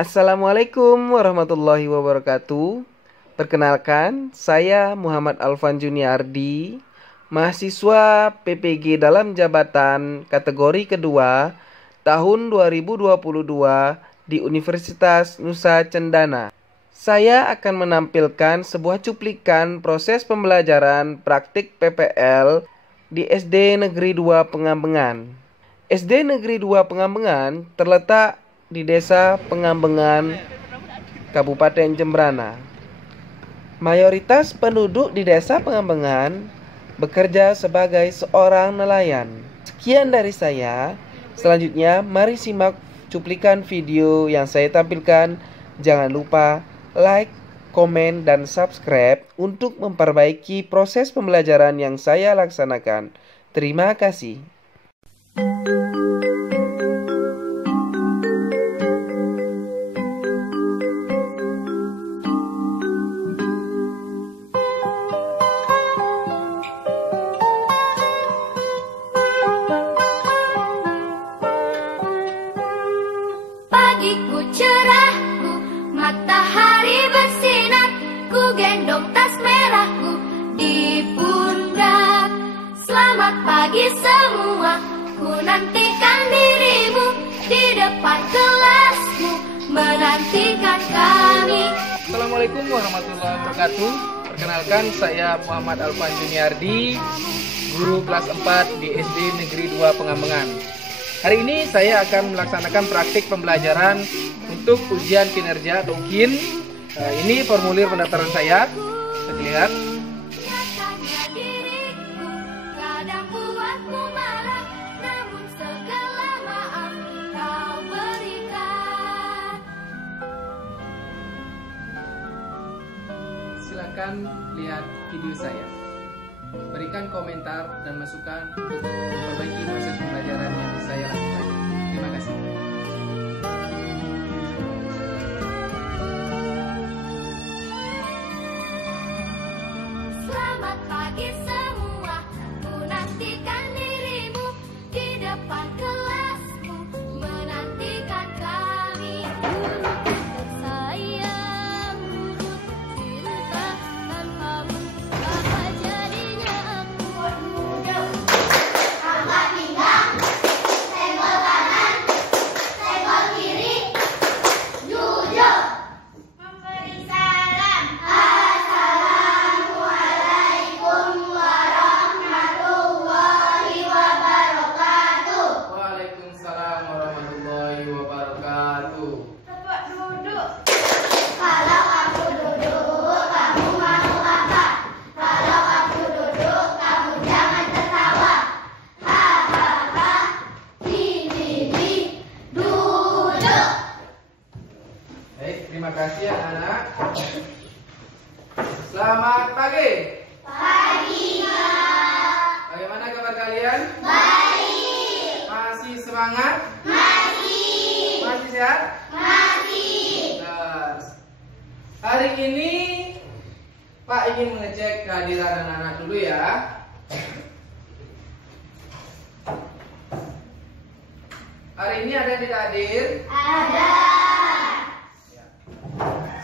Assalamualaikum warahmatullahi wabarakatuh. Perkenalkan, saya Muhammad Alfan Juniardi, mahasiswa PPG dalam jabatan kategori kedua tahun 2022 di Universitas Nusa Cendana. Saya akan menampilkan sebuah cuplikan proses pembelajaran praktik PPL di SD Negeri 2 Pengambengan. SD Negeri 2 Pengambengan terletak di Desa Pengambengan, Kabupaten Jembrana. Mayoritas penduduk di Desa Pengambengan bekerja sebagai seorang nelayan. Sekian dari saya. Selanjutnya, mari simak cuplikan video yang saya tampilkan. Jangan lupa like, komen, dan subscribe untuk memperbaiki proses pembelajaran yang saya laksanakan. Terima kasih. Pagiku cerahku, matahari bersinar, ku gendong tas merahku di pundak. Selamat pagi semua, ku nantikan dirimu di depan kelasmu, menantikan kami. Assalamualaikum warahmatullahi wabarakatuh. Perkenalkan, saya Muhammad Alfan Juniardi, guru kelas 4 di SD Negeri 2 Pengambengan. Hari ini saya akan melaksanakan praktik pembelajaran untuk ujian kinerja atau UKIN. Ini formulir pendaftaran saya. Bisa dilihat. Nyatanya diriku kadang buatku marah, namun segala maaf kau berikan. Silakan lihat video saya. Berikan komentar dan masukan untuk memperbaiki proses pembelajaran yang saya lakukan. Terima kasih. Selamat pagi semua, ku nantikan dirimu di depan kelasmu, menantikan kami. Sayang, cinta tanpamu, apa jadinya aku? Angkat pinggang, senggol kanan, senggol kiri, jujur. Memberi salam. Assalamualaikum warahmatullahi wabarakatuh. Waalaikumsalam warahmatullahi wabarakatuh. Tempat duduk. Kalau aku duduk, kamu mau apa? Kalau aku duduk, kamu jangan tertawa. Hahaha, ini duduk. Baik, terima kasih anak-anak. Selamat pagi. Pagi, Kak. Bagaimana kabar kalian? Baik. Masih semangat? Masih. Masih sehat? Masih. Yes. Hari ini Pak ingin mengecek kehadiran anak-anak dulu ya. Hari ini ada yang tidak hadir? Ada. Ya.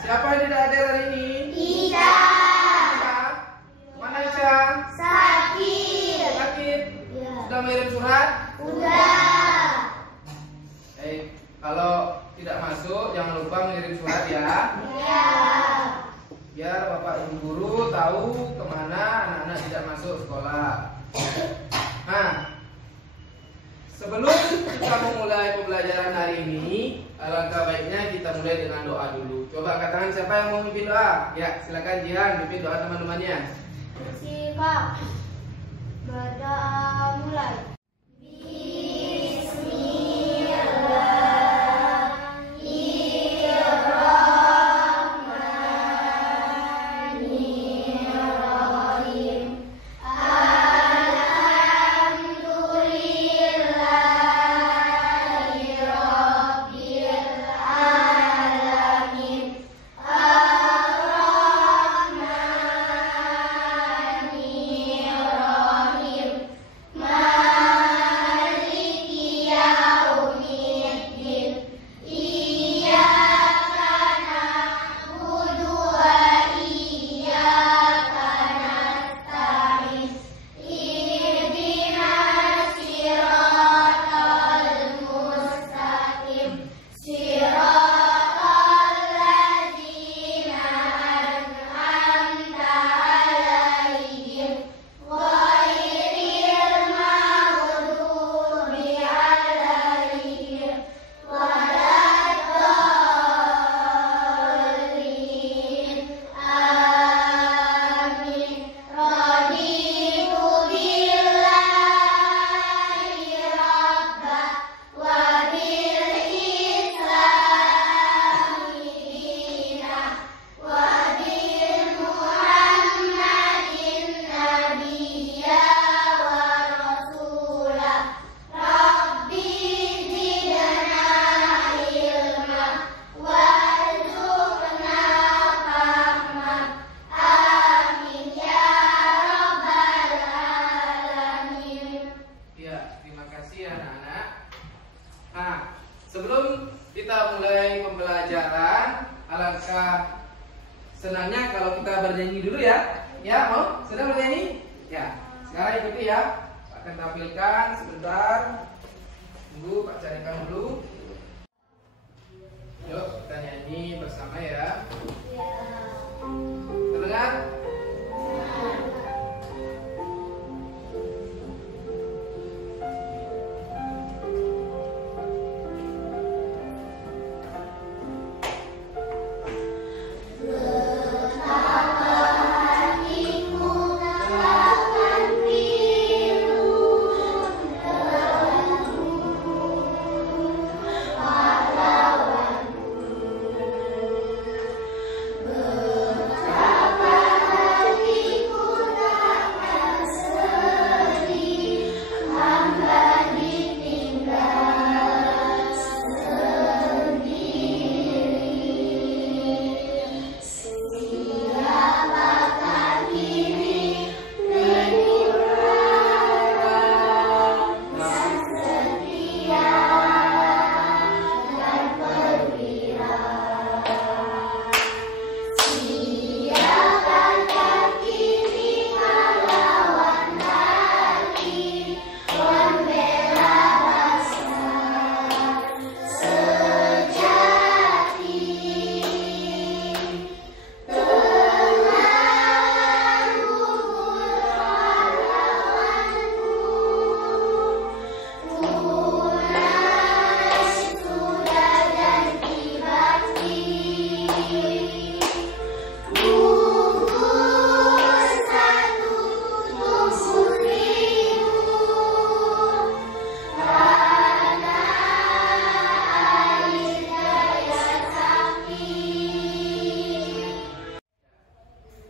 Siapa yang tidak hadir hari ini? Tidak. Isya. Mana Isya? Sakit. Sakit? Ya. Sudah mengirim surat? Udah. Kalau tidak masuk, jangan lupa mengirim surat ya. Ya. Biar Bapak Ibu Guru tahu kemana anak-anak tidak masuk sekolah. Nah, sebelum kita memulai pembelajaran hari ini, alangkah baiknya kita mulai dengan doa dulu. Coba angkat tangan siapa yang mau memimpin doa? Ya, silakan Jihan pimpin doa teman-temannya. Siap. Berdoa mulai. Bismillahirrahmanirrahim. alangkah senangnya kalau kita bernyanyi dulu ya. Ya, mau? Sudah bernyanyi? Ya. Sekarang ikuti ya. Pak akan tampilkan sebentar. Tunggu, Pak carikan dulu. Yuk, kita nyanyi bersama ya. Terdengar?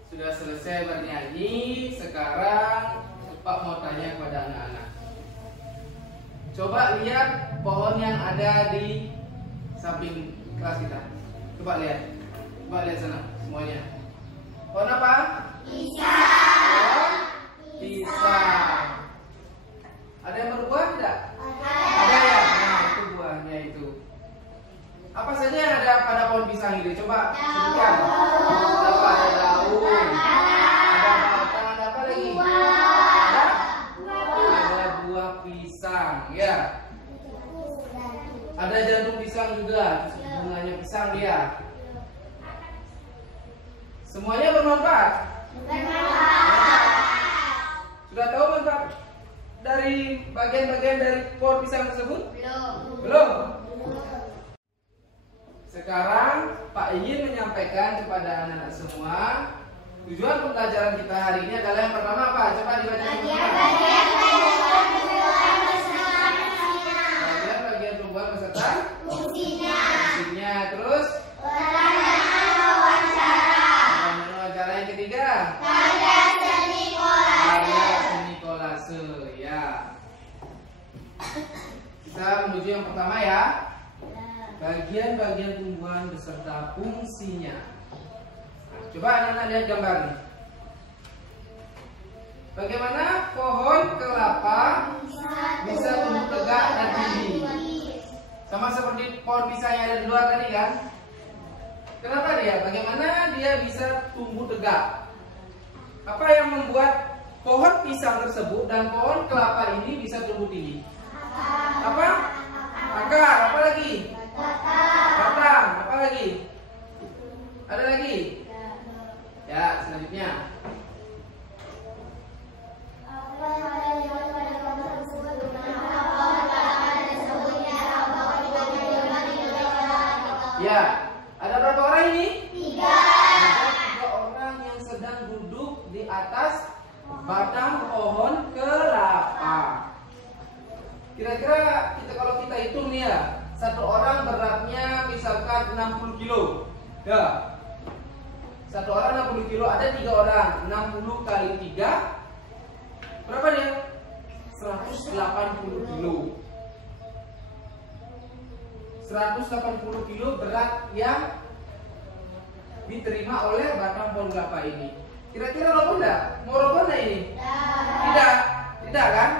Sudah selesai bernyanyi, sekarang Pak mau tanya kepada anak-anak. Coba lihat pohon yang ada di samping kelas kita. Coba lihat sana semuanya. Pohon apa? Pisang. Pisang. Ada yang berbuah tidak? Ada ya. Nah, itu buahnya itu. Apa saja yang ada pada pohon pisang ini? Coba sebutkan. Ada daun. Ada apa lagi? Ada buah pisang, ya. Ada jantung pisang juga, bunganya pisang dia. Semuanya bermanfaat. Sudah tahu manfaat dari bagian-bagian dari pohon pisang tersebut? Belum. Sekarang Pak ingin menyampaikan kepada anak-anak semua tujuan pembelajaran kita hari ini adalah yang pertama apa? Coba dibaca semua. Bagian tumbuhan beserta fungsinya. Terus wawancara yang ketiga. Karya seni kolase ya. Kita menuju yang pertama ya. Bagian-bagian tumbuhan beserta fungsinya. Nah, coba anak-anak lihat gambar nih. Bagaimana pohon kelapa bisa tumbuh tegak dan tinggi? Sama seperti pohon pisang yang ada di luar tadi kan? Kenapa dia? Bagaimana dia bisa tumbuh tegak? Apa yang membuat pohon pisang tersebut dan pohon kelapa ini bisa tumbuh tinggi? Apa? Akar. Apa lagi? Batang. Apa lagi? Ada lagi? Ya, selanjutnya. Ya, ada berapa orang ini? 3. Ada 3 orang yang sedang duduk di atas batang pohon kelapa. Kira-kira kalau kita hitung nih ya, satu orang beratnya misalkan 60 kilo. Ya. Satu orang 60 kilo, ada 3 orang. 60 kali 3 berapa dia? 180 kilo. 180 kilo berat yang diterima oleh batang pohon kelapa ini. Kira-kira roboh enggak? Mau roboh enggak ini? Tidak kan?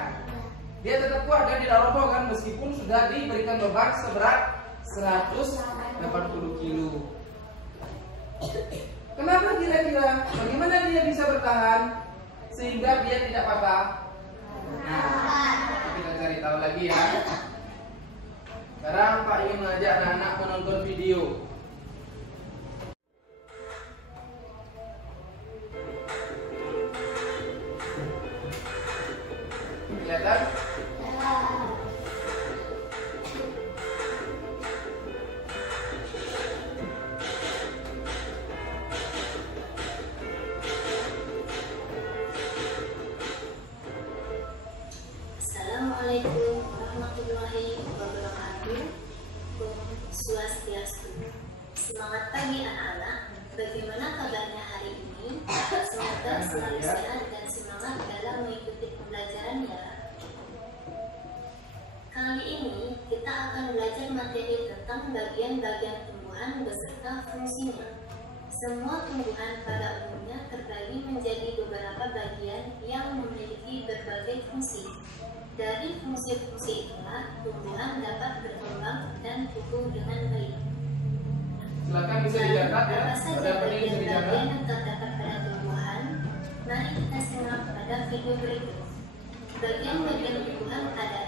Dia tetap kuat dan tidak roboh kan, meskipun sudah diberikan beban seberat 180 kilo. Kenapa kira-kira? Bagaimana dia bisa bertahan sehingga dia tidak patah? Nah, kita cari tahu lagi ya. Sekarang Pak ingin mengajak anak-anak menonton video. Kelihatan? Assalamualaikum warahmatullahi wabarakatuh. Om Swastiastu. Semangat pagi anak-anak. Bagaimana kabarnya hari ini? Semoga selalu sehat dan semangat dalam mengikuti pembelajaran ya. Kali ini kita akan belajar materi tentang bagian-bagian tumbuhan beserta fungsinya. Semua tumbuhan pada umumnya terbagi menjadi beberapa bagian yang memiliki berbagai fungsi. Dari fungsi-fungsi itulah tumbuhan dapat berkembang dan tumbuh dengan baik. Silakan bisa dicatat ya. Apa saja Ada penting bisa dicatat. bagian-bagian yang terdapat pada tumbuhan? Mari kita simak pada video berikut. Bagian-bagian tumbuhan ada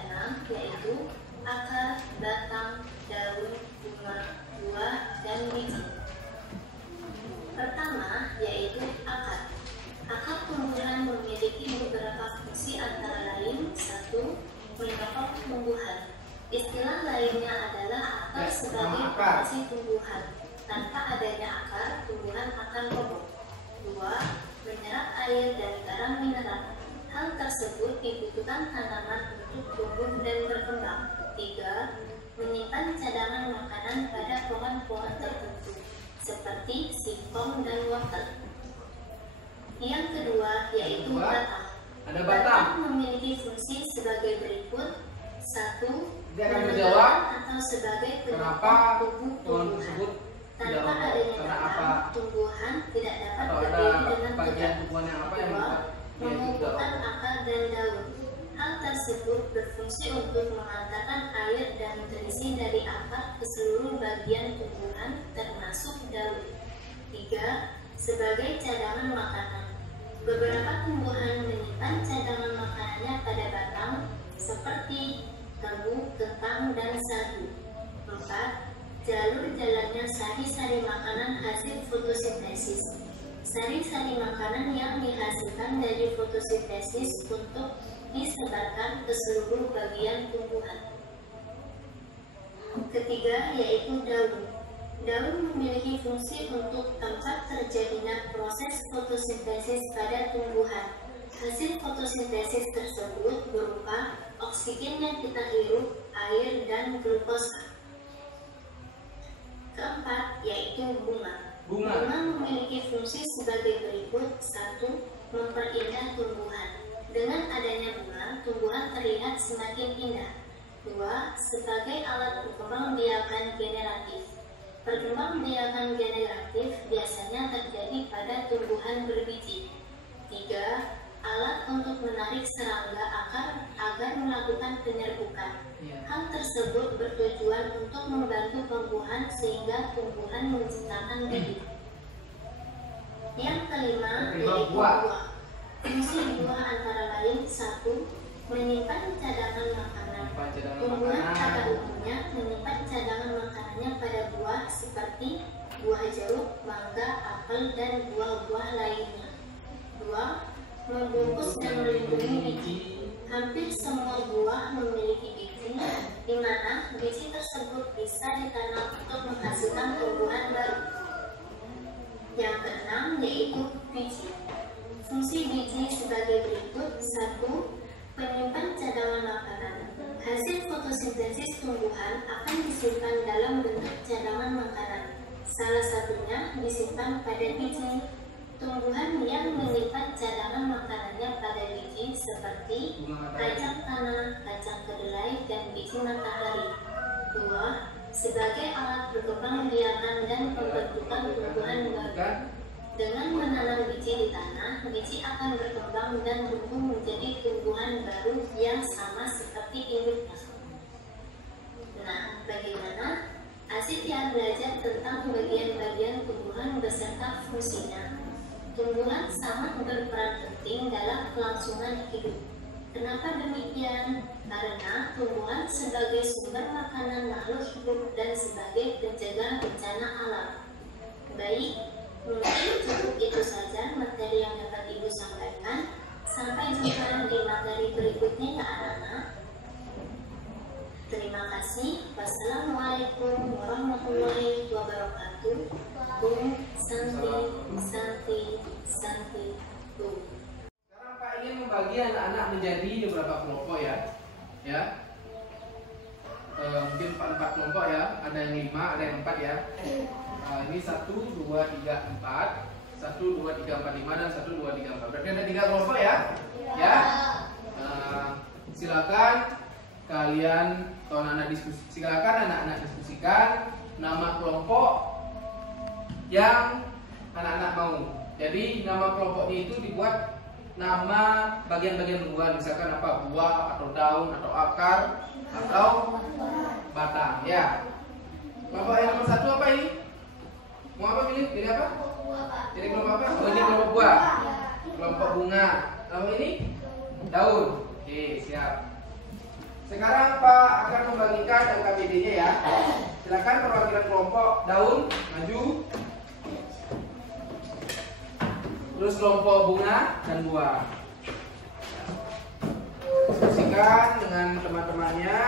6, yaitu akar, batang, daun, bunga, buah, dan biji. Pertama, yaitu akar. Akar tumbuhan memiliki beberapa fungsi antara lain: 1. Menyokong tumbuhan. Istilah lainnya adalah akar sebagai fondasi tumbuhan. Tanpa adanya akar, tumbuhan akan roboh. 2. Menyerap air dan garam mineral. Hal tersebut dibutuhkan tanaman untuk tumbuh dan berkembang. 3. Menyimpan cadangan makanan pada pohon-pohon tertentu, seperti singkong dan wortel. Yang kedua yaitu batang. Ada batang. Memiliki fungsi sebagai berikut. 1. Dia akan menjawab atau sebagai kenapa tubuh pohon tumbuhan. tersebut tidak Tanpa roboh, adanya karena batang, apa? tumbuhan tidak dapat Atau berdiri ada dengan bagian tegak. tumbuhan yang apa yang 2. membuat dia tidak Mengumpulkan roboh? akar dan daun. Hal tersebut berfungsi untuk mengantarkan air dan nutrisi dari akar ke seluruh bagian tumbuhan termasuk daun. 3. Sebagai cadangan makanan. Beberapa tumbuhan menyimpan cadangan makanannya pada batang, seperti tebu, kentang, dan sagu. 4. Jalur jalannya sari-sari makanan hasil fotosintesis. Sari-sari makanan yang dihasilkan dari fotosintesis untuk disebarkan ke seluruh bagian tumbuhan. Ketiga yaitu daun. Daun memiliki fungsi untuk tempat terjadinya proses fotosintesis pada tumbuhan. Hasil fotosintesis tersebut berupa oksigen yang kita hirup, air, dan glukosa. Keempat yaitu bunga. Bunga. Bunga memiliki fungsi sebagai berikut. 1. Memperindah tumbuhan. Dengan adanya bunga, tumbuhan terlihat semakin indah. 2. Sebagai alat perkembangbiakan generatif. Perkembangbiakan generatif biasanya terjadi pada tumbuhan berbiji. 3. Alat untuk menarik serangga akar agar melakukan penyerbukan. Hal tersebut bertujuan untuk membantu tumbuhan sehingga tumbuhan menciptakan bibit. Yang kelima yaitu buah. Fungsi buah antara lain: 1. Menyimpan cadangan makanan. Tumbuhan pada umumnya menyimpan cadangan makanannya pada buah seperti buah jeruk, mangga, apel, dan buah-buah lainnya. 2. Membungkus dan melindungi biji. Hampir semua buah memiliki biji, di mana biji tersebut bisa ditanam untuk menghasilkan tumbuhan baru. Yang keenam yaitu biji. Fungsi biji sebagai berikut. 1. Penyimpan cadangan makanan. Hasil fotosintesis tumbuhan akan disimpan dalam bentuk cadangan makanan. Salah satunya disimpan pada biji. Tumbuhan yang menyimpan cadangan makanannya pada biji seperti kacang tanah, kacang kedelai, dan biji matahari. 2. Sebagai alat perkembangbiakan dan pembentukan tumbuhan baru. Dengan menanam biji di tanah, biji akan berkembang dan tumbuh menjadi tumbuhan baru yang sama seperti induknya. Nah, bagaimana? Asyik belajar tentang bagian-bagian tumbuhan beserta fungsinya. Tumbuhan sangat berperan penting dalam kelangsungan hidup. Kenapa demikian? Karena tumbuhan sebagai sumber makanan makhluk hidup dan sebagai penjaga bencana alam. Baik, mungkin cukup itu saja materi yang dapat Ibu sampaikan. Sampai jumpa di materi berikutnya ya anak-anak. Terima kasih. Wassalamualaikum warahmatullahi wabarakatuh. Santi, Santi, Santi. Sekarang Pak ingin membagi anak-anak menjadi beberapa kelompok ya. Mungkin 4 kelompok ya. Ada yang 5, ada yang 4 ya. Ini 1, 2, 3, 4. 1, 2, 3, 4, 5 dan 1, 2, 3, 4. Berarti ada 3 kelompok ya. Ya. Silakan kalian atau anak-anak diskusikan nama kelompok yang anak-anak mau. Jadi nama kelompoknya itu dibuat nama bagian-bagian tumbuhan, misalkan apa, buah atau daun atau akar atau batang ya. Kelompok yang nomor 1 apa ini? Mau apa pilih? Pilih apa? Jadi kelompok apa? Oh, ini kelompok buah. Kelompok bunga. Lalu ini daun. Oke, siap. Sekarang Pak akan membagikan LKPD-nya ya. Silakan perwakilan kelompok daun maju. Terus kelompok bunga dan buah. Diskusikan dengan teman-temannya.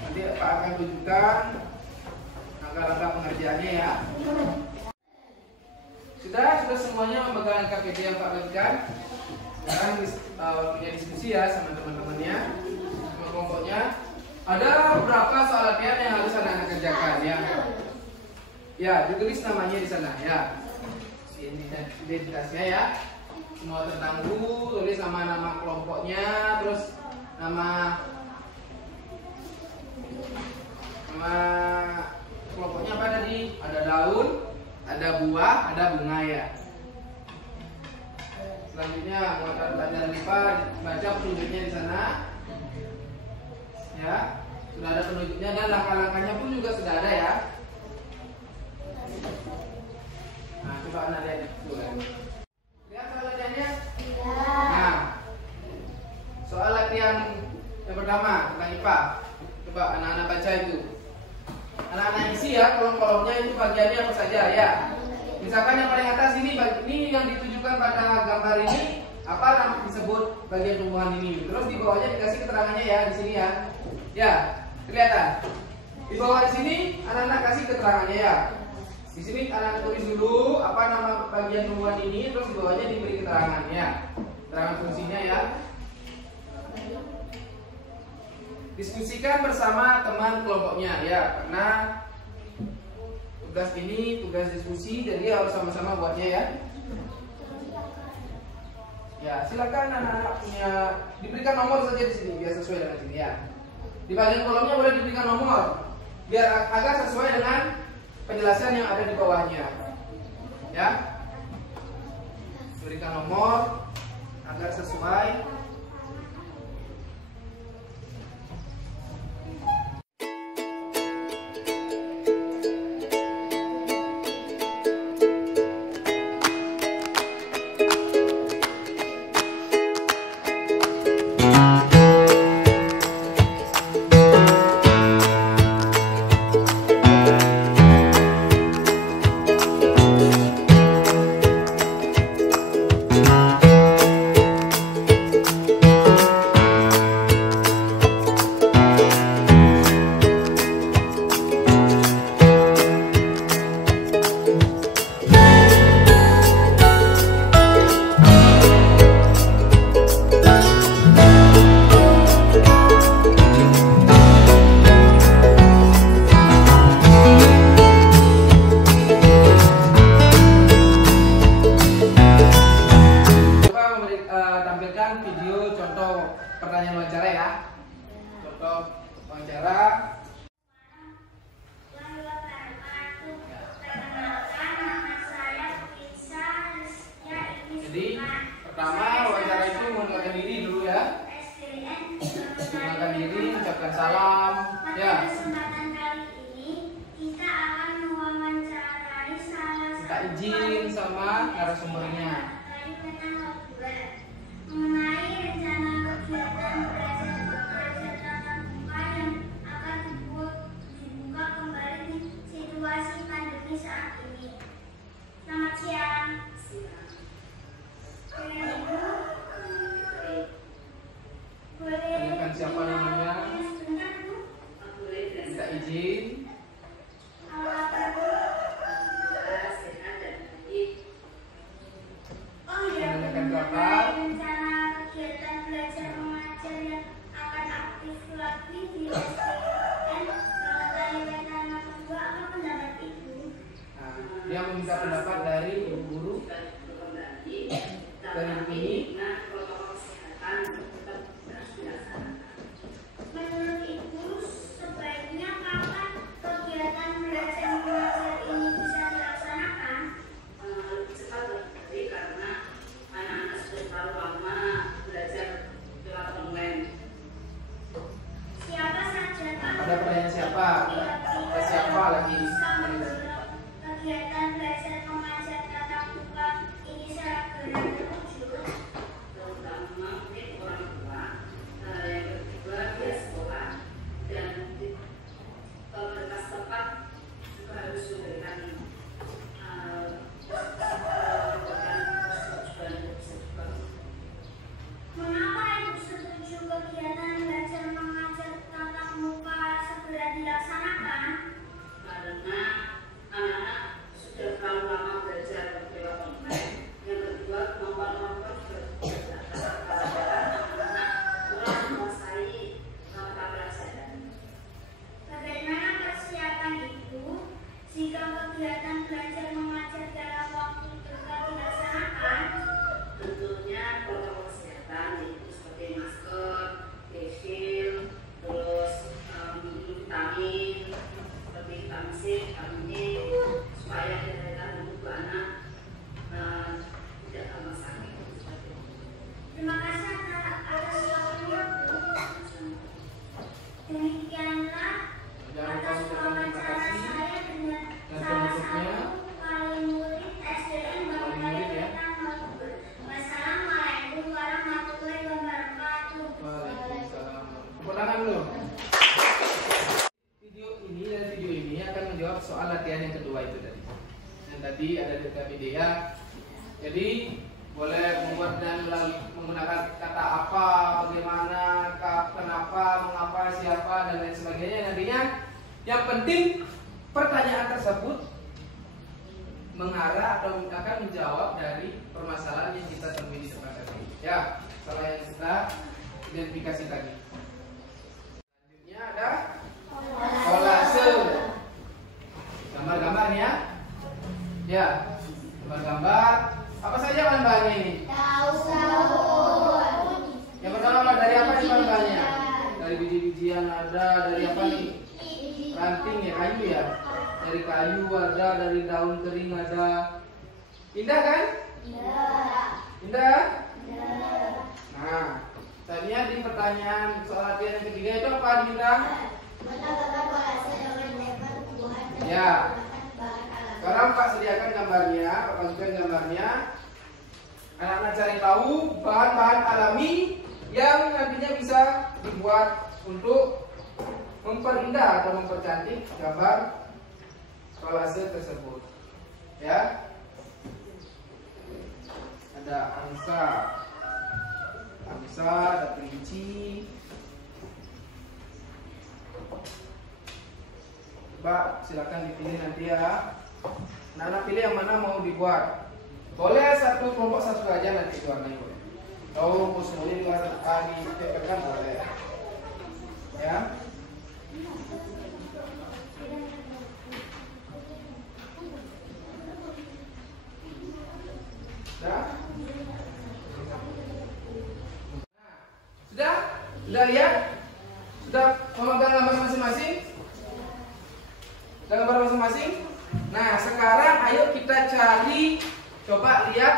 Nanti Pak akan tunjukkan langkah-langkah pengerjaannya ya. Sudah semuanya memegang LKPD yang Pak bagikan. Sekarang punya diskusi ya sama teman-temannya, sama kelompoknya. Ada beberapa soal latihan yang harus anak-anak kerjakan ya. Ya, ditulis namanya di sana ya. Identitasnya ya. Semua tentang guru, tulis nama kelompoknya, terus nama kelompoknya apa tadi? Ada daun, ada buah, ada bunga ya. Selanjutnya pelajaran IPA, baca petunjuknya di sana. Ya, sudah ada penunjuknya dan langkah-langkahnya pun juga sudah ada ya. Nah, coba anak lihat dulu ya. Lihat soal latihannya? Nah, soal latihan yang pertama tentang IPA. Coba anak-anak baca itu. Anak-anak isi ya kolom-kolomnya itu bagiannya apa saja ya. Misalkan yang paling atas ini yang ditujukan pada gambar ini apa namanya disebut bagian tumbuhan ini. Terus di bawahnya dikasih keterangannya ya di sini ya. Ya, kelihatan. Di bawah di sini anak-anak kasih keterangannya ya. Di sini anak-anak tulis dulu apa nama bagian tumbuhan ini, terus di bawahnya diberi keterangannya. Keterangan fungsinya ya. Diskusikan bersama teman kelompoknya ya, karena tugas ini tugas diskusi, jadi harus sama-sama buatnya ya. Ya, silakan anak-anak punya diberikan nomor saja di sini biar sesuai dengan sini ya. Di bagian kolomnya boleh diberikan nomor biar agak sesuai dengan penjelasan yang ada di bawahnya. Ya. Berikan nomor agar sesuai. Video contoh pertanyaan wawancara ya. Contoh wawancara. Jadi pertama wawancara itu mengenalkan diri dulu ya. Mengenalkan diri, ucapkan salam. Ya. Kesempatan kali ini kita izin sama narasumbernya. Mengenai rencana kegiatan belajar mengajar tatap muka yang akan dibuka kembali di situasi pandemi saat ini. Selamat siang. Tanyakan siapa namanya. Minta izin. Tanyakan berapa. Rencana kegiatan belajar mengajar yang akan aktif lagi di SPN. Kalau tanya rencana kedua, apa pendapat Ibu? Nah, dia meminta pendapat dari ibu guru dari ini. Menurut Ibu, sebaiknya kapan kegiatan belajar mengajar ini bisa dilaksanakan? Siapa saja Ada pertanyaan siapa? Ada siapa lagi? Kegiatan belajar mengajar tatap muka ini segera terwujud. Mengapa Ibu setuju kegiatan belajar mengajar tatap muka segera dilaksanakan? Karena anak-anak sudah terlalu lama belajar lewat online. Yang kedua, kemampuan pelajaran anak-anak kurang menguasai mata pelajaran. Bagaimana persiapan Ibu jika kegiatan belajar mengajar dalam waktu dekat dilaksanakan? Tentunya protokol kesehatan yaitu seperti masker, face shield, terus vitamin seperti vitamin C, vitamin E, supaya kesehatan tubuh anak tidak tambah sakit. Seperti itu. Terima kasih atas waktunya Bu. Demikianlah Jangan lupa atas ucapkan terima wawancara kasih. saya dengan Dan salah penutupnya, satu wali murid SDN Bangun wali murid ya. Wassalamualaikum warahmatullahi wabarakatuh. Waalaikumsalam. Tepuk tangan dulu. Video ini dan video ini akan menjawab soal latihan yang kedua itu tadi. Yang tadi ada di Wikipedia. Jadi boleh membuat dan menggunakan kata apa, bagaimana, kenapa, mengapa, siapa dan lain sebagainya. Nantinya yang penting pertanyaan tersebut mengarah atau akan menjawab dari permasalahan yang kita temui di tempat tadi. Ya, salah yang kita identifikasi tadi. Selanjutnya ada kolase. Gambar-gambarnya. Ya, gambar-gambar. Apa saja bahan-bahannya ini? Yang pertama dari apa nih bahan-bahannya? Dari biji-bijian ada, dari apa nih? Ranting ya, kayu ya. Dari kayu ada, dari daun kering ada. Indah kan? Indah? Nah, tadinya di pertanyaan soal latihan yang ketiga itu apa kita? Ya. Sekarang Pak sediakan gambarnya, Pak masukkan gambarnya. Anak-anak cari tahu bahan-bahan alami yang nantinya bisa dibuat untuk memperindah atau mempercantik gambar kolase tersebut. Ya. Ada angsa, ada kelinci. Coba silakan dipilih nanti ya. Anak-anak pilih yang mana mau dibuat. Boleh satu kelompok satu aja nanti warnanya boleh. Kalau mau semuanya ditempelkan boleh. Ya. Sudah? Sudah? Sudah lihat? Sudah memegang gambar masing-masing? Sudah gambar masing-masing? Nah, sekarang ayo kita cari, coba lihat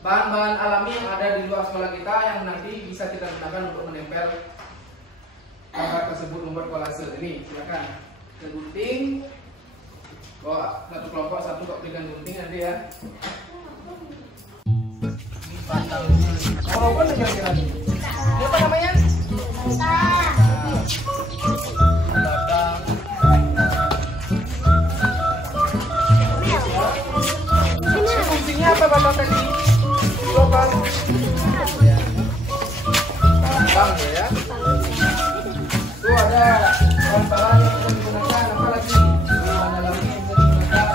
bahan-bahan alami yang ada di luar sekolah kita yang nanti bisa kita gunakan untuk menempel gambar tersebut, membuat kolase. Ini silakan. Kita gunting. Kok satu kelompok satu kok berikan gunting nanti ya. Kalau apa kira-kira nih? Ini apa namanya? Fungsinya apa Bapak tadi? Lubang. Lubang ya. Tuh ada bahan-bahan yang bisa digunakan, apa lagi? Bahan lagi yang bisa digunakan.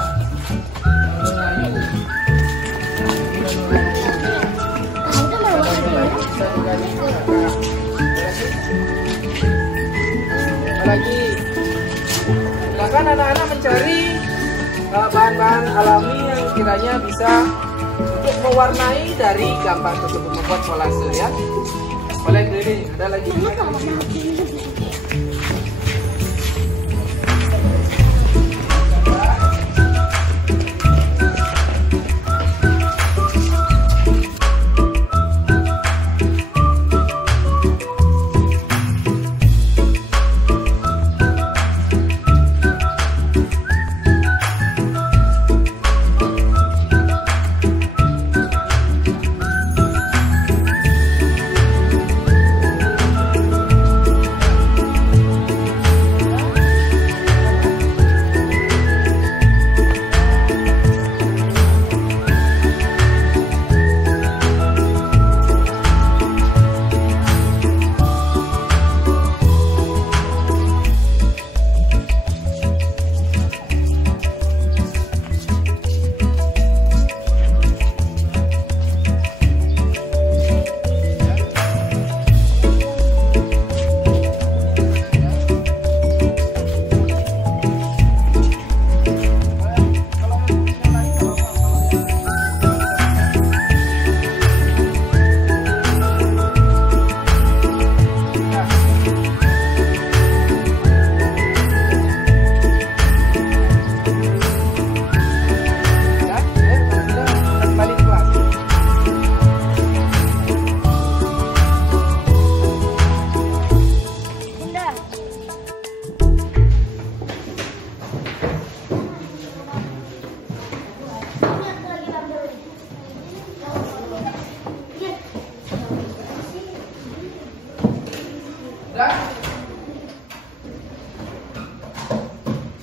Bisa juga digunakan. Lagi. Silakan anak-anak mencari bahan-bahan alami yang kiranya bisa untuk mewarnai dari gambar tersebut, membuat kolase ya. Boleh keliling, ada lagi.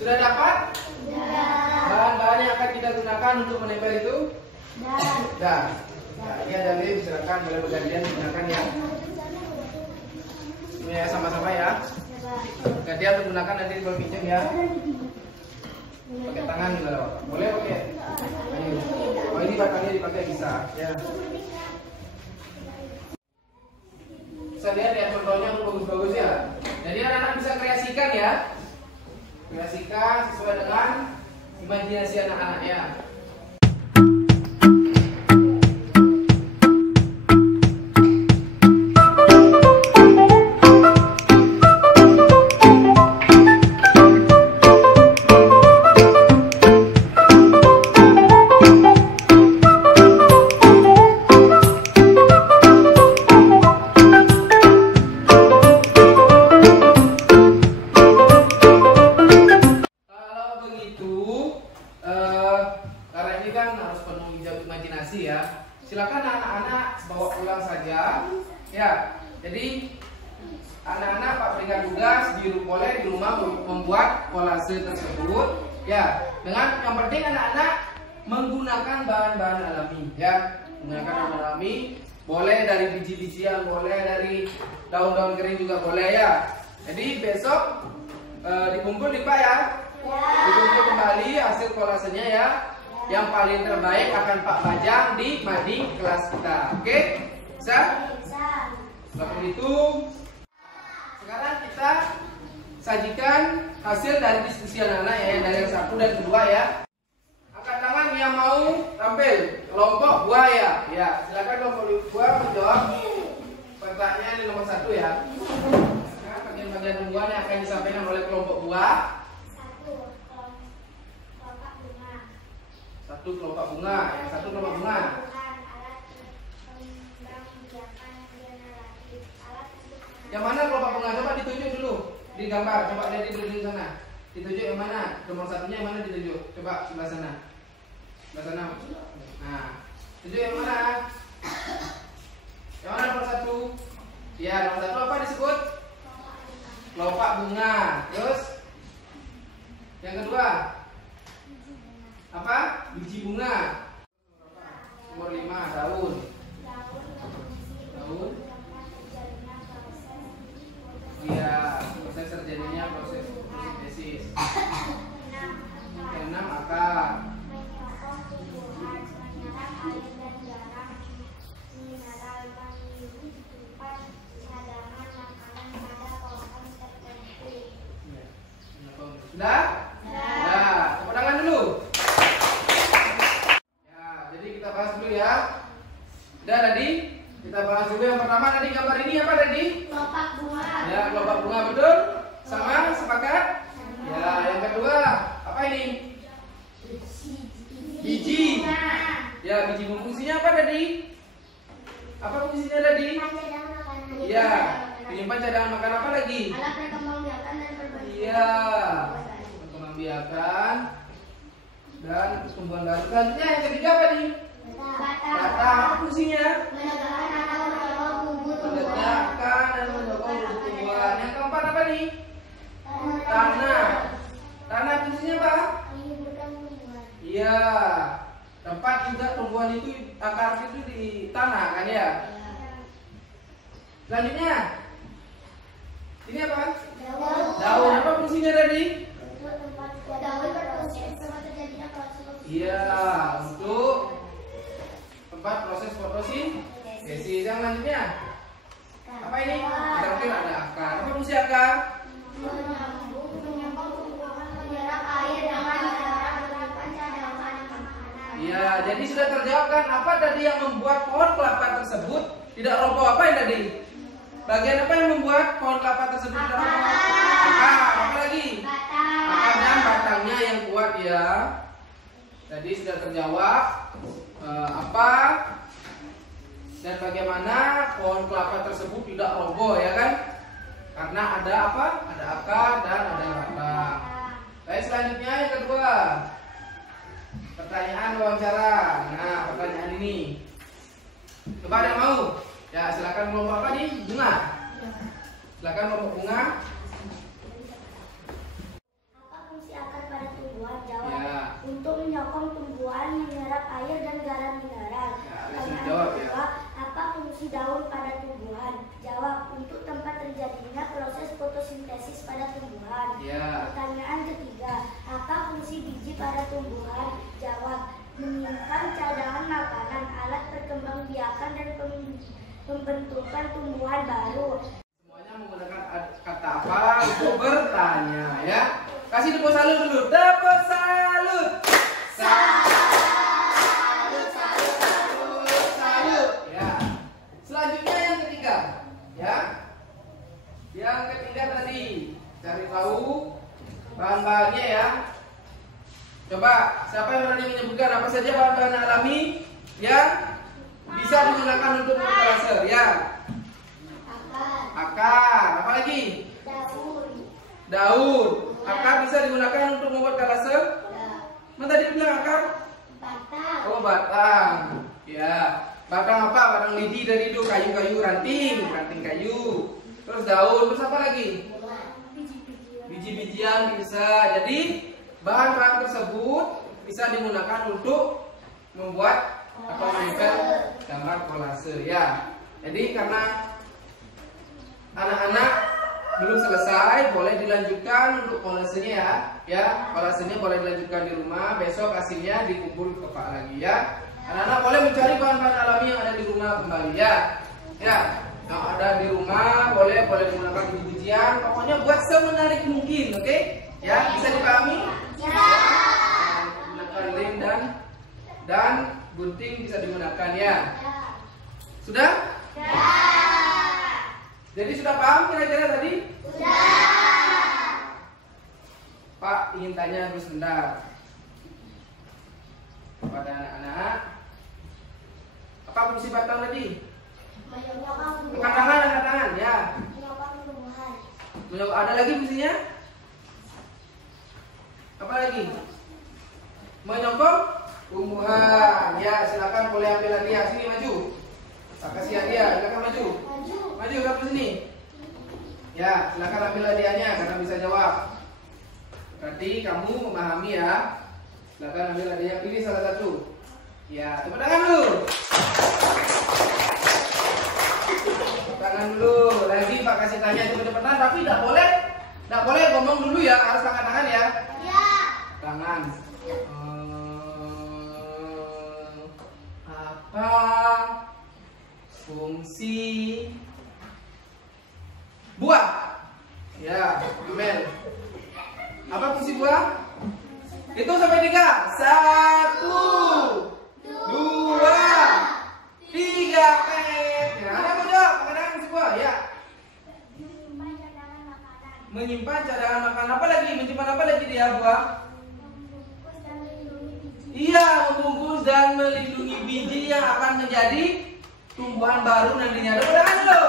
Sudah dapat? Bahan-bahan yang akan kita gunakan untuk menempel itu? Sudah. Nah, ini ada lem, silakan boleh bergantian digunakan ya. Ini ya sama-sama ya. Gantian menggunakan nanti boleh pinjam ya. Pakai tangan juga loh. Boleh pakai. Ayo. Oh ini batangnya dipakai bisa ya. Saya lihat ya contohnya bagus-bagus ya. Jadi anak-anak bisa kreasikan ya. Kreasikan sesuai dengan imajinasi anak-anak ya. Ya, silakan anak-anak bawa pulang saja. Ya, jadi anak-anak Pak berikan tugas boleh di rumah membuat kolase tersebut. Ya, dengan yang penting anak-anak menggunakan bahan-bahan alami. Ya, menggunakan bahan alami. Boleh dari biji-bijian, boleh dari daun-daun kering juga boleh ya. Jadi besok dikumpul nih Pak ya. Dikumpul kembali hasil kolasenya ya. Yang paling terbaik akan Pak Bajang di mading kelas kita. Oke? Bisa? Seperti itu. Sekarang kita sajikan hasil dari diskusi anak-anak ya, dari yang 1 dan 2 ya. Angkat tangan yang mau tampil. Kelompok buaya. Ya, silakan kelompok buaya menjawab pertanyaan di nomor 1 ya. Nah, bagian-bagian pembuahan yang akan disampaikan oleh kelompok buah. Satu kelompok bunga, yang satu kelompok bunga. Yang mana kelompok bunga? Coba ditunjuk dulu di gambar, coba lihat di sana. Ditunjuk yang mana? Nomor satunya yang mana ditunjuk? Coba sebelah sana. Sebelah sana. Nah, tunjuk yang mana? Yang mana nomor satu? Ya, nomor satu apa disebut? Kelopak bunga. Terus yang kedua apa? Biji bunga. Nomor 5 daun. Daun. Iya, proses terjadinya proses fotosintesis. Yang 6 akar. Sudah? Sudah. Tepuk tangan dulu. Ya, jadi kita bahas dulu ya. Sudah tadi? Kita bahas dulu yang pertama tadi gambar ini apa tadi? Kelopak bunga. Ya, kelopak bunga betul? Sama? Sepakat? Ya, yang kedua apa ini? Biji. Ya, biji bunga. Fungsinya apa tadi? Apa fungsinya tadi? Ya, menyimpan cadangan makan apa lagi? Alat perkembangbiakan dan perbaikan. Iya, perkembangbiakan dan pertumbuhan baru. Selanjutnya yang ketiga apa nih? Batang. Apa fungsinya? Menegakkan atau mendorong tumbuh tumbuhan. Menegakkan dan mendorong tumbuhan. Yang keempat apa nih? Tanah. Tanah fungsinya apa? Menyuburkan tumbuhan. Iya, tempat juga tumbuhan itu akar itu di tanah kan ya. Selanjutnya, ini apa? Daun. Daun. Apa fungsinya tadi? Untuk tempat daun berfungsi tempat terjadinya proses. Iya, untuk tempat proses fotosintesis. Yang selanjutnya apa ini? Terakhir ada akar. Apa fungsi akar? Menyambung tumbuhan, menyerap air dengan cara menyimpan cadangan makanan. Iya, jadi sudah terjawab kan apa tadi yang membuat pohon kelapa tersebut tidak roboh? Apa yang tadi? Bagian apa yang membuat pohon kelapa tersebut tidak roboh? Akar. Apa lagi? Akar dan batangnya yang kuat ya. Tadi sudah terjawab apa dan bagaimana pohon kelapa tersebut tidak roboh ya kan? Karena ada apa? Ada akar dan ada batang. Baik, selanjutnya yang kedua. Pertanyaan wawancara. Nah, pertanyaan ini. Coba ada yang mau? Ya, silakan kelompok apa nih? Bunga. Silakan kelompok bunga. Apa fungsi akar pada tumbuhan? Jawab. Ya. Untuk menyokong tumbuhan, menyerap air dan garam mineral. Ya, Pertanyaan jawab ya. kedua, apa fungsi daun pada tumbuhan? Jawab. Untuk tempat terjadinya proses fotosintesis pada tumbuhan. Ya. Pertanyaan ketiga, apa fungsi biji pada tumbuhan? Jawab. Menyimpan cadangan makanan, alat perkembangbiakan dan pembentukan tumbuhan baru. Semuanya menggunakan kata apa untuk bertanya ya. Kasih tepuk salut dulu. Tepuk salut. Salut, salut, salut, salut. Ya. Selanjutnya yang ketiga, ya. Yang ketiga tadi cari tahu bahan-bahannya ya. Coba siapa yang berani menyebutkan apa saja bahan-bahan alami yang bisa digunakan untuk membuat laser? Ya. Akar. Apa lagi? Daun. Akar bisa digunakan untuk membuat laser? Mana tadi bilang akar? Batang. Oh, batang. Ya. Batang apa? Batang lidi dari itu kayu-kayu ranting kayu. Terus daun. Terus apa lagi? Biji-bijian bisa. Jadi bahan-bahan tersebut bisa digunakan untuk membuat atau menempel gambar kolase ya. Jadi karena anak-anak belum selesai, boleh dilanjutkan untuk kolasenya ya. Ya, kolasenya boleh dilanjutkan di rumah. Besok hasilnya dikumpul ke Pak lagi ya. Anak-anak boleh mencari bahan-bahan alami yang ada di rumah kembali ya. Ya, yang ada di rumah boleh digunakan biji-bijian. Pokoknya buat semenarik mungkin, oke? Ya, bisa dipahami? Ya. Gunakan lem dan gunting bisa digunakan ya. Sudah? Ya. Jadi sudah paham kira-kira tadi? Sudah. Pak ingin tanya terus sebentar kepada anak-anak. Apa fungsi batang tadi? Angkat tangan ya. Ada lagi fungsinya? menyokong tumbuhan. Ya, silakan boleh ambil hadiah. Sini maju. Tak kasih hadiah, silakan maju. Maju ke sini. Ya, silakan ambil hadiahnya karena bisa jawab. Berarti kamu memahami ya. Silakan ambil hadiah, pilih salah satu. Ya, tepuk tangan dulu. Tepuk tangan dulu. Lagi Pak kasih tanya cepet-cepetan, tapi tidak boleh ngomong dulu ya, harus angkat tangan ya. Ya. Tangan. Apa fungsi buah? Ya, Amel. Apa fungsi buah? Itu sampai 3. 1, 2, 3. Ya, ada mau jawab? Mengenai fungsi buah? Ya. Menyimpan cadangan makanan. Apa lagi? Menyimpan apa lagi dia buah? Iya, membungkus dan melindungi biji yang akan menjadi tumbuhan baru nantinya. Tepuk tangan dulu.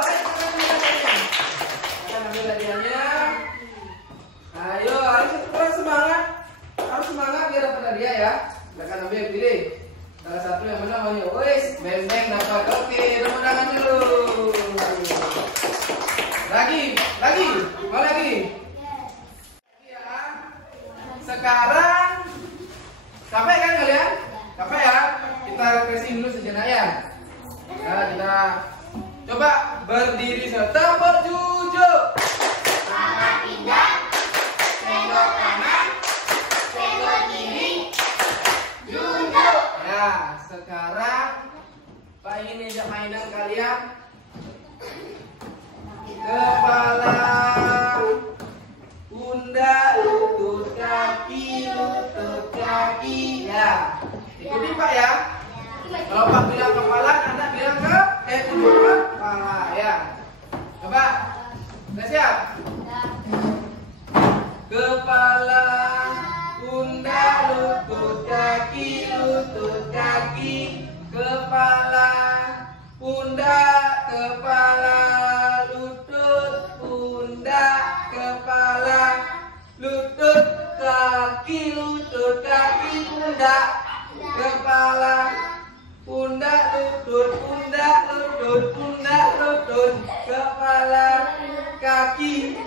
Ayo ambil hadiahnya. Ayo, harus semangat. Harus semangat biar dapat hadiah ya. Silakan ambil, pilih. Salah satu yang benar namanya. Wes, beng dapat. Oke, tepuk tangan dulu. Lagi. Mau lagi? Ya. Sekarang capek kan kalian? Capek ya? Kita refreshing dulu sejenak ya. Nah, kita coba berdiri serta berjujur. Angkat pinggang, tengok kanan, tengok kiri, duduk. Ya, sekarang Pak ingin ajak mainan kalian. Kepala, pundak, lutut kaki. Ya, ikuti Pak ya. Kalau Pak bilang kepala, Anda bilang tunjuk kepala ya. Coba, udah siap? Kepala, pundak, lutut kaki. Kepala, pundak, kepala, lutut, pundak, kepala, lutut, kaki, pundak, kepala, pundak, lutut, kepala, kaki,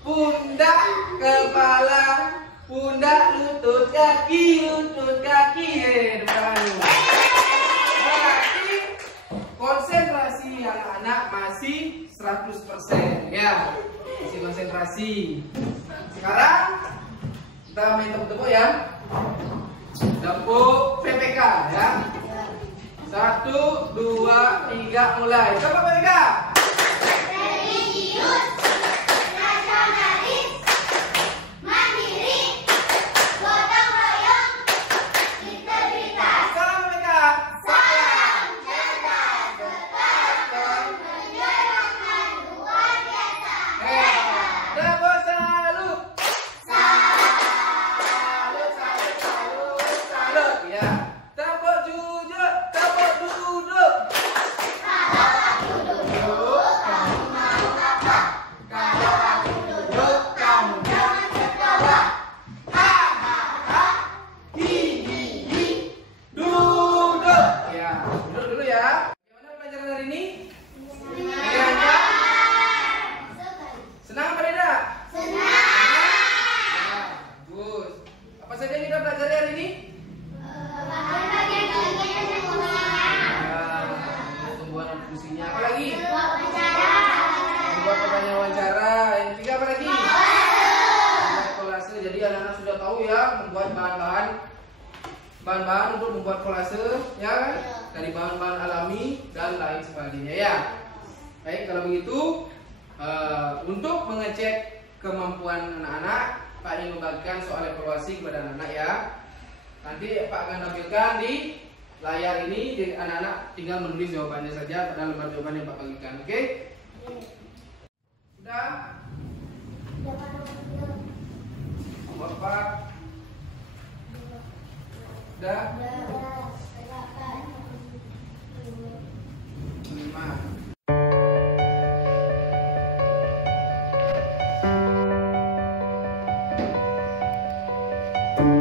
pundak, kepala, pundak, lutut, kaki. Berarti konsentrasi anak-anak masih 100% ya. Masih konsentrasi. Sekarang kita main tepuk-tepuk ya. Tepuk PPK ya. 1, 2, 3 mulai. Tepuk PPK. Religius, nasionalis, mandiri, gotong royong, integritas. Salam PPK. Salam cerdas, berkarakter, menjerongkan luar biasa. Tepuk salut. Salut ya. Tepuk jujur, tepuk duduk. Kalau aku duduk, kamu mau apa? Kalau aku duduk, kamu jangan ketawa. Hahaha. Hihihi. Duduk. Ya, duduk dulu ya. Gimana pelajaran hari ini? Kira-kira senang apa tidak? Senang. Ya, bagus. Apa saja yang kita pelajari hari ini? Bagian-bagian tumbuhan. Ya, tumbuhan dan fungsinya. Apa lagi? Wawancara. Membuat pertanyaan wawancara. Yang ketiga apa lagi? Membuat kolase. Jadi anak-anak sudah tahu ya membuat bahan-bahan untuk membuat kolase ya kan? Dari bahan-bahan alami dan lain sebagainya ya. Baik, kalau begitu untuk mengecek kemampuan anak-anak, Pak ingin membagikan soal evaluasi kepada anak-anak ya. Nanti Pak akan tampilkan di layar ini, jadi anak-anak tinggal menulis jawabannya saja pada lembar jawaban yang Pak bagikan. Oke? Sudah? Bapak? Sudah? 5. Sudah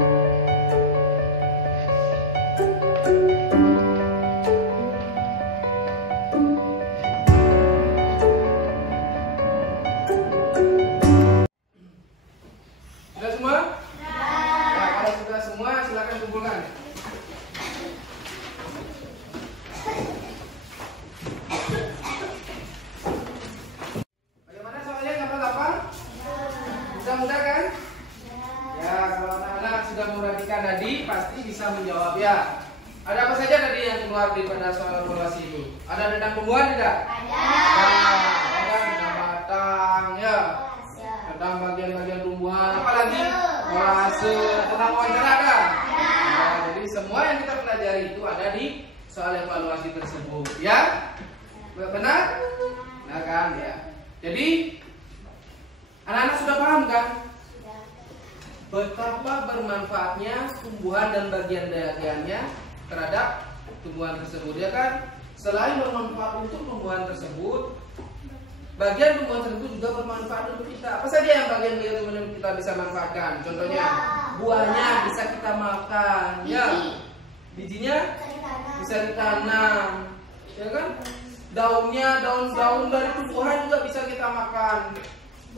semua? Ya, kalau sudah semua silakan kumpulkan. Bagaimana soalnya, gampang-gampang? Mudah-mudah kan? Ya, kalau anak-anak sudah memperhatikan tadi pasti bisa menjawab ya. Ada apa saja tadi yang keluar daripada soal evaluasi itu? Ada tentang tumbuhan tidak? Ada. Ada tentang batang ya. Tentang bagian-bagian tumbuhan, apalagi molase, tentang wawancara ada. Nah, jadi semua yang kita pelajari itu ada di soal evaluasi tersebut, ya? Benar? Nah kan, ya. Jadi anak-anak sudah paham kan? Betapa bermanfaatnya tumbuhan dan bagian-bagiannya terhadap tumbuhan tersebut, ya kan? Selain bermanfaat untuk tumbuhan tersebut, bagian tumbuhan tersebut juga bermanfaat untuk kita. Apa saja yang bagian-bagian tumbuhan kita bisa manfaatkan? Contohnya, buahnya bisa kita makan, ya. Bijinya bisa ditanam, ya kan? Daunnya, daun-daun dari tumbuhan juga bisa kita makan,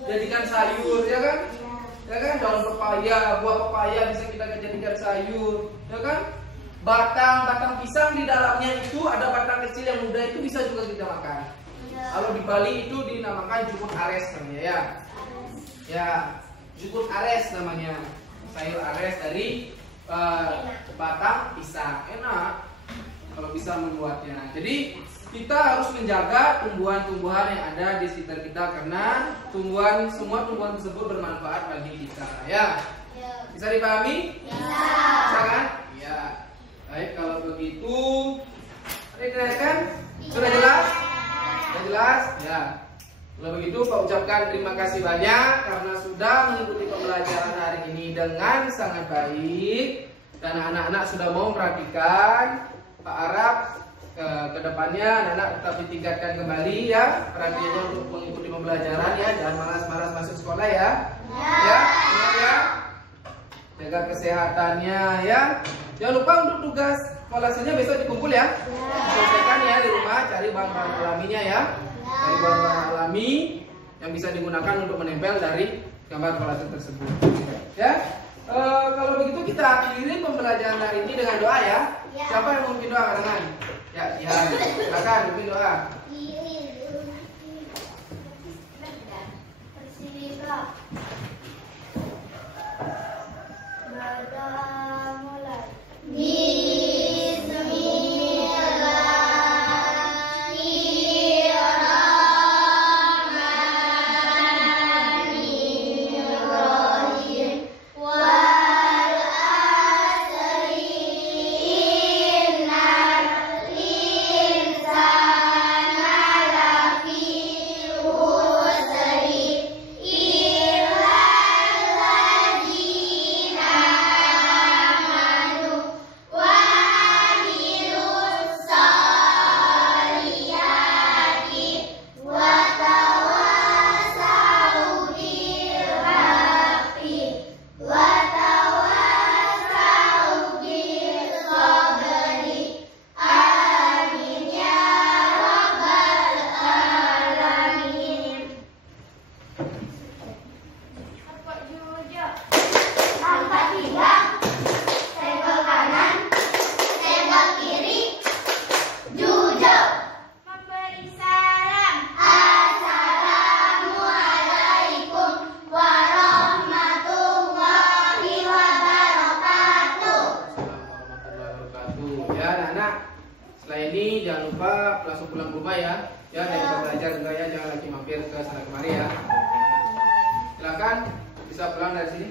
jadikan sayur, ya kan? Ya kan? Daun pepaya, buah pepaya bisa kita jadikan sayur, ya kan? Batang pisang di dalamnya itu ada batang kecil yang muda, itu bisa juga kita makan. Kalau di Bali itu dinamakan jukut ares namanya, ya. Ya, jukut ares namanya. Sayur ares dari batang pisang. Enak kalau bisa membuatnya. Jadi kita harus menjaga tumbuhan-tumbuhan yang ada di sekitar kita karena semua tumbuhan tersebut bermanfaat bagi kita, ya. Bisa dipahami? Bisa kan? Ya. Baik, kalau begitu ada yang ditanyakan? Sudah jelas? Sudah jelas? Ya. Kalau begitu Pak ucapkan terima kasih banyak karena sudah mengikuti pembelajaran hari ini dengan sangat baik dan anak-anak sudah mau memperhatikan. Pak harap ke depannya anak-anak tetap ditingkatkan kembali ya perhatiannya untuk mengikuti pembelajaran ya, jangan malas-malas masuk sekolah ya. Ya, ingat ya. Jaga kesehatannya ya. Jangan lupa untuk tugas evaluasinya besok dikumpul ya. Selesaikan ya di rumah, cari bahan-bahan alaminya ya. Cari bahan-bahan alami yang bisa digunakan untuk menempel dari gambar evaluasi tersebut. Ya. Kalau begitu kita akhiri pembelajaran hari ini dengan doa ya. Siapa yang mau bikin doa barengan? Ya, silakan bikin doa. Setelah ini jangan lupa langsung pulang ke rumah ya. Ya, dan bisa belajar juga ya, jangan lagi mampir ke sana kemari ya. Silakan bisa pulang dari sini.